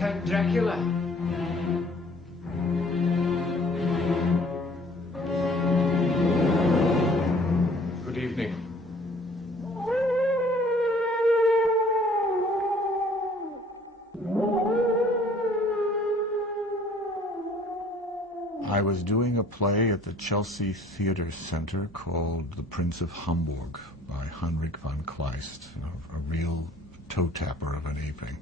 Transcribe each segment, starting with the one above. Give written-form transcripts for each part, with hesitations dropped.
Count Dracula. Good evening. I was doing a play at the Chelsea Theatre Center called The Prince of Hamburg by Heinrich von Kleist, a real toe-tapper of an evening.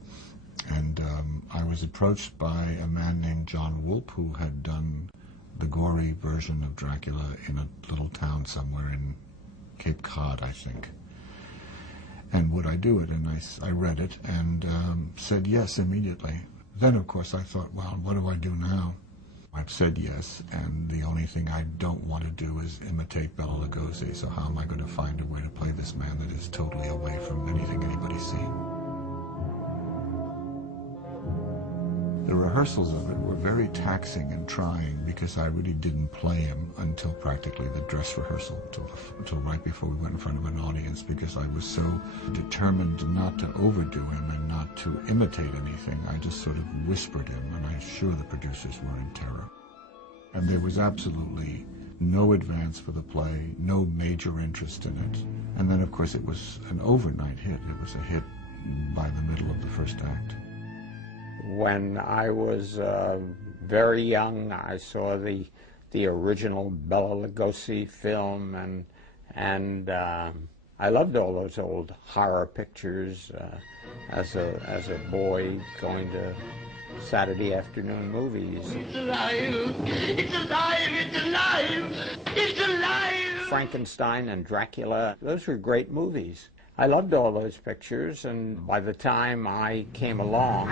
And I was approached by a man named John Wolpe, who had done the gory version of Dracula in a little town somewhere in Cape Cod, I think. And would I do it? And I read it and said yes immediately. Then, of course, I thought, well, what do I do now? I've said yes, and the only thing I don't want to do is imitate Bela Lugosi, so how am I going to find a way to play this man that is totally away from anything anybody's seen? The rehearsals of it were very taxing and trying because I really didn't play him until practically the dress rehearsal, until right before we went in front of an audience, because I was so determined not to overdo him and not to imitate anything. I just sort of whispered him, and I'm sure the producers were in terror. And there was absolutely no advance for the play, no major interest in it. And then, of course, it was an overnight hit. It was a hit by the middle of the first act. When I was very young, I saw the original Bela Lugosi film, and I loved all those old horror pictures as a boy going to Saturday afternoon movies. It's alive! It's alive! It's alive! It's alive! Frankenstein and Dracula, those were great movies. I loved all those pictures, and by the time I came along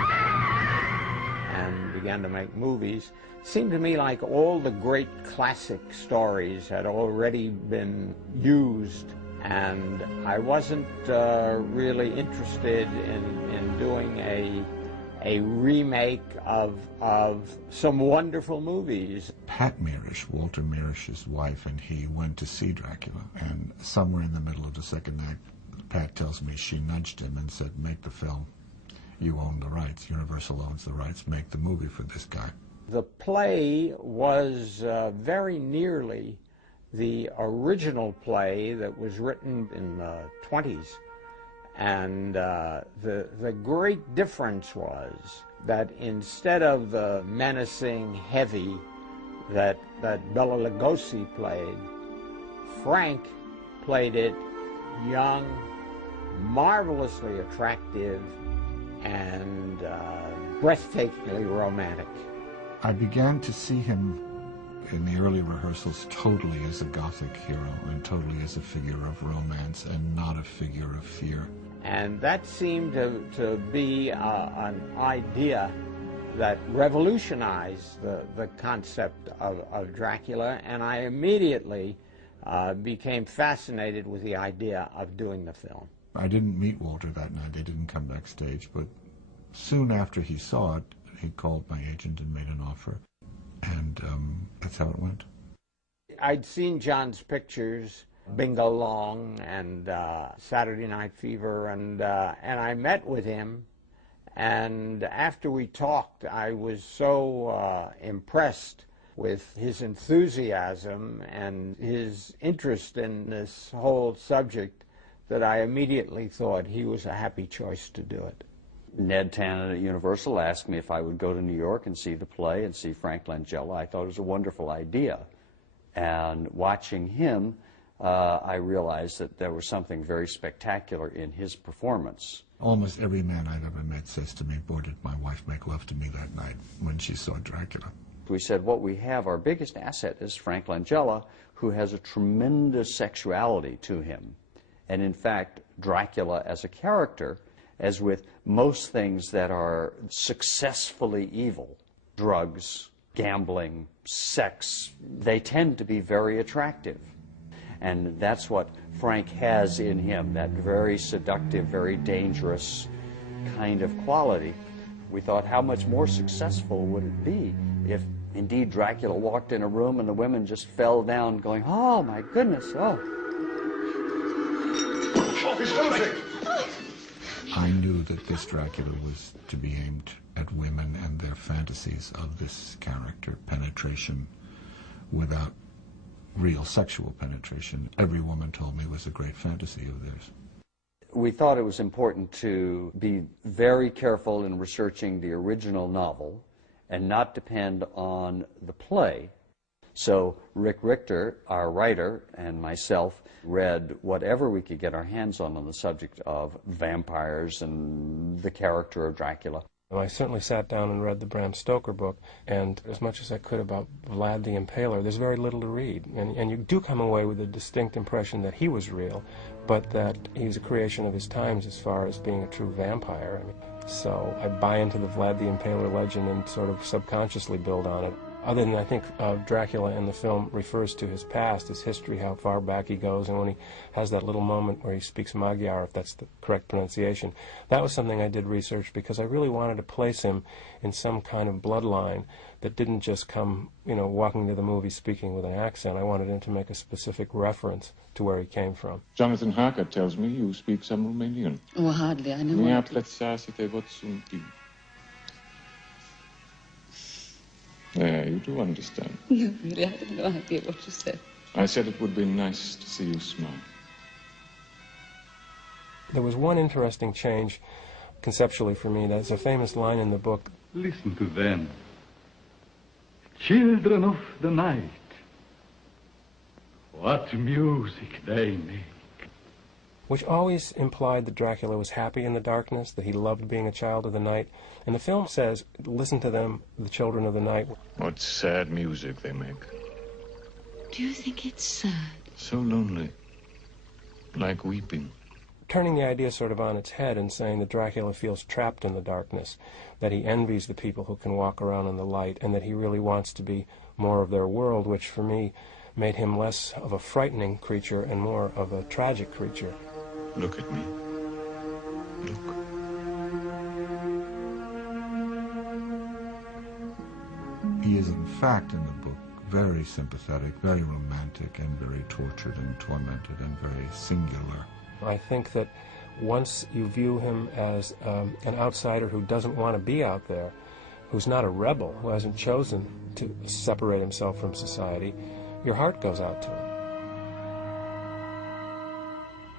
and began to make movies, it seemed to me like all the great classic stories had already been used, and I wasn't really interested in doing a remake of some wonderful movies. Pat Mirisch, Walter Mirisch's wife, and he went to see Dracula, and somewhere in the middle of the second act, Pat tells me she nudged him and said, make the film. You own the rights. Universal owns the rights. Make the movie for this guy. The play was very nearly the original play that was written in the 20s. And the great difference was that instead of the menacing heavy that Bela Lugosi played, Frank played it young, marvelously attractive, and breathtakingly romantic. I began to see him in the early rehearsals totally as a Gothic hero and totally as a figure of romance and not a figure of fear. And that seemed to be an idea that revolutionized the concept of Dracula, and I immediately became fascinated with the idea of doing the film. I didn't meet Walter that night. They didn't come backstage, but soon after he saw it, he called my agent and made an offer, and that's how it went. I'd seen John's pictures, Bingo Long and Saturday Night Fever, and I met with him, and after we talked, I was so impressed with his enthusiasm and his interest in this whole subject that I immediately thought he was a happy choice to do it. Ned Tannen at Universal asked me if I would go to New York and see the play and see Frank Langella. I thought it was a wonderful idea. And watching him, I realized that there was something very spectacular in his performance. Almost every man I've ever met says to me, boy, did my wife make love to me that night when she saw Dracula. We said what we have, our biggest asset is Frank Langella, who has a tremendous sexuality to him. And in fact, Dracula as a character, as with most things that are successfully evil, drugs, gambling, sex, they tend to be very attractive. And that's what Frank has in him, that very seductive, very dangerous kind of quality. We thought, how much more successful would it be if indeed Dracula walked in a room and the women just fell down going, oh my goodness, oh. It's closing! I knew that this Dracula was to be aimed at women and their fantasies of this character, penetration without real sexual penetration. Every woman told me it was a great fantasy of theirs. We thought it was important to be very careful in researching the original novel and not depend on the play. So Rick Richter, our writer, and myself read whatever we could get our hands on the subject of vampires and the character of Dracula. I certainly sat down and read the Bram Stoker book, and as much as I could about Vlad the Impaler, there's very little to read. And you do come away with a distinct impression that he was real, but that he's a creation of his times as far as being a true vampire. So I buy into the Vlad the Impaler legend and sort of subconsciously build on it. Other than I think Dracula in the film refers to his past, his history, how far back he goes, and when he has that little moment where he speaks Magyar, if that's the correct pronunciation, that was something I did research because I really wanted to place him in some kind of bloodline that didn't just come, walking to the movie speaking with an accent. I wanted him to make a specific reference to where he came from. Jonathan Harker tells me you speak some Romanian. Oh, hardly. I know. Yeah, you do understand. No, really, I have no idea what you said. I said it would be nice to see you smile. There was one interesting change conceptually for me. There's a famous line in the book. Listen to them. Children of the night. What music they make. Which always implied that Dracula was happy in the darkness, that he loved being a child of the night. And the film says, listen to them, the children of the night. What sad music they make. Do you think it's sad? So lonely. Like weeping. Turning the idea sort of on its head and saying that Dracula feels trapped in the darkness, that he envies the people who can walk around in the light, and that he really wants to be more of their world, which for me made him less of a frightening creature and more of a tragic creature. Look at me. Look. He is, in fact, in the book, very sympathetic, very romantic, and very tortured and tormented and very singular. I think that once you view him as an outsider who doesn't want to be out there, who's not a rebel, who hasn't chosen to separate himself from society, your heart goes out to him.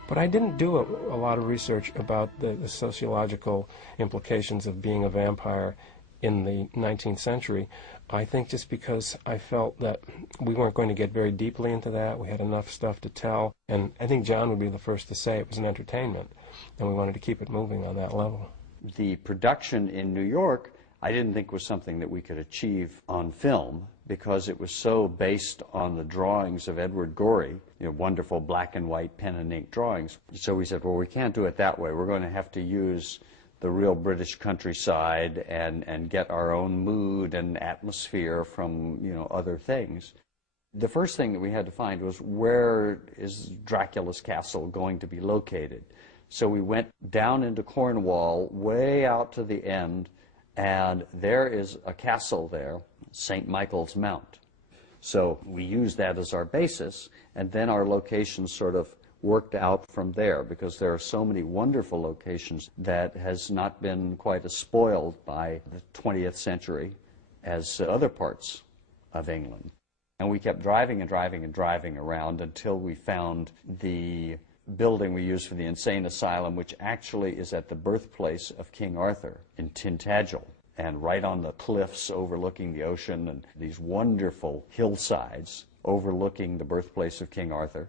But I didn't do a lot of research about the sociological implications of being a vampire in the 19th century. I think just because I felt that we weren't going to get very deeply into that, we had enough stuff to tell, and I think John would be the first to say it was an entertainment, and we wanted to keep it moving on that level. The production in New York, I didn't think was something that we could achieve on film because it was so based on the drawings of Edward Gorey, wonderful black and white pen and ink drawings. So we said, well, we can't do it that way. We're going to have to use the real British countryside and get our own mood and atmosphere from, other things. The first thing that we had to find was, where is Dracula's castle going to be located? So we went down into Cornwall, way out to the end, and there is a castle there, St. Michael's Mount. So we used that as our basis, and then our locations sort of worked out from there, because there are so many wonderful locations that has not been quite as spoiled by the 20th century as other parts of England. And we kept driving and driving and driving around until we found the building we used for the insane asylum, which actually is at the birthplace of King Arthur in Tintagel, and right on the cliffs overlooking the ocean and these wonderful hillsides overlooking the birthplace of King Arthur.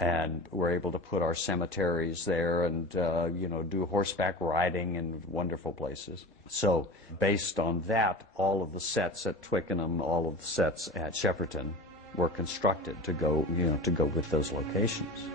And we're able to put our cemeteries there and, do horseback riding in wonderful places. So based on that, all of the sets at Twickenham, all of the sets at Shepperton were constructed to go with those locations.